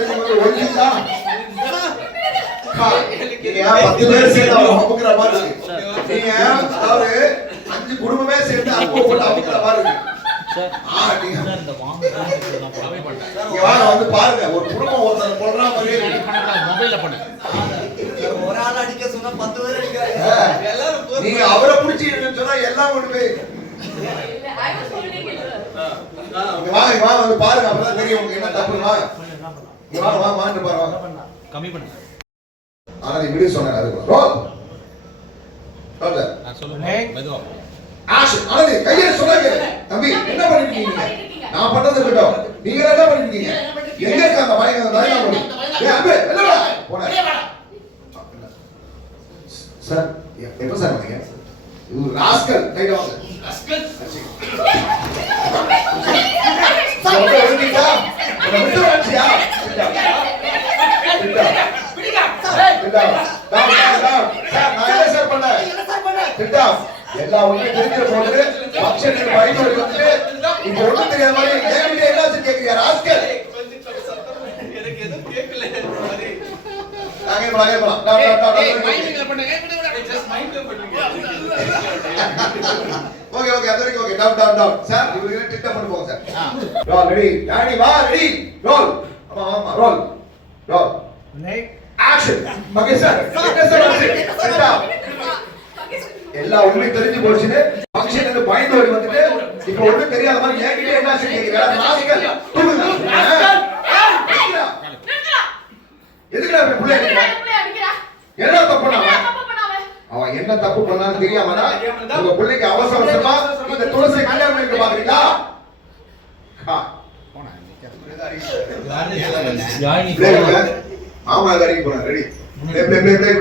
தெரிஞ்சு ஒழிச்சுட்டா நீங்க 10 பேர் சேர்ந்து அவரை அமுக்குற மாதிரி இருக்கு. நீங்க அதாவது 5 குடும்பமே சேர்ந்து அவங்க போட்டு அமுக்குற மாதிரி இருக்கு. வந்து பாருங்க ஒரு குடும்பம் ஒருத்தர் போடுற மாதிரி மொபைல்ல பண்ணு. ஒரு ஆள் அடிக்க சொன்னா 10 பேர் அடிக்கிறாங்க. எல்லாரும் நீங்க அவரை பிடிச்சி சொன்னா எல்லாம் ஒண்ணுமே வா வந்து பாருங்க அப்பதான் தெரியும் உங்களுக்கு என்ன தப்பு. வா மாண்டு பாருங்க கம்மி பண்ணுங்க. ஆனா நீ வீடியோ சொன்ன அது ரோல் ரோல் சொல்லுங்க மெதுவா ஆஷன் ஆனந்தி கையை சொன்னாங்க தம்பி என்ன பண்ணிட்டு இருக்கீங்க? நான் பண்ணது விட்டோம். நீங்க என்ன பண்ணிட்டு இருக்கீங்க? எங்க இருக்க அந்த பயங்க ஏய் அம்பே வெளிய வா போடா சார் எப்ப சார் வந்தீங்க? இது ராஸ்கல் ரைட் வாங்க ராஸ்கல் சார் வந்துட்டீங்களா? வந்து வந்துட்டியா? எல்லா ஒண்ணு தெரிஞ்ச போது பக்ஷனுக்கு பயந்து வந்து இப்ப ஒண்ணும் தெரியாத மாதிரி ஏன் என்ன கேக்குறியா ராஸ்கல்? எனக்கு எதுவும் கேட்கல மாதிரி நாங்க போலாம் மைண்டிங்ல பண்ணுங்க ஜஸ்ட் மைண்ட்ல பண்ணுங்க. ஓகே ஓகே அது வரைக்கும் ஓகே டவுன் சார் இவங்க டிட்ட பண்ணி போங்க சார். ரோல் ரெடி டாடி வா ரெடி ரோல் ஆமா roll next action. Okay sir எல்லா உண்மையும் தெரிஞ்சு போச்சுன்னு ஃபங்க்ஷனுக்கு பயந்து ஓடி வந்துட்டு இப்போ ஒண்ணும் தெரியாத மாதிரி ஏங்கிட்டே என்ன கேக்குறீங்க? ராஸ்கல் தூங்குங்க. எதுக்குடா இப்படி புள்ள அடிக்கிறா? என்ன தப்பு பண்ணாம அவன் என்ன தப்பு பண்ணான்னு தெரியாமனா உங்க பிள்ளைக்கு அவசரமா இந்த துளசி கல்யாணம் பண்ணிட்டு பாக்குறீங்களா? ஆமா கறிக்கு போறேன் ரெடி ப்ளே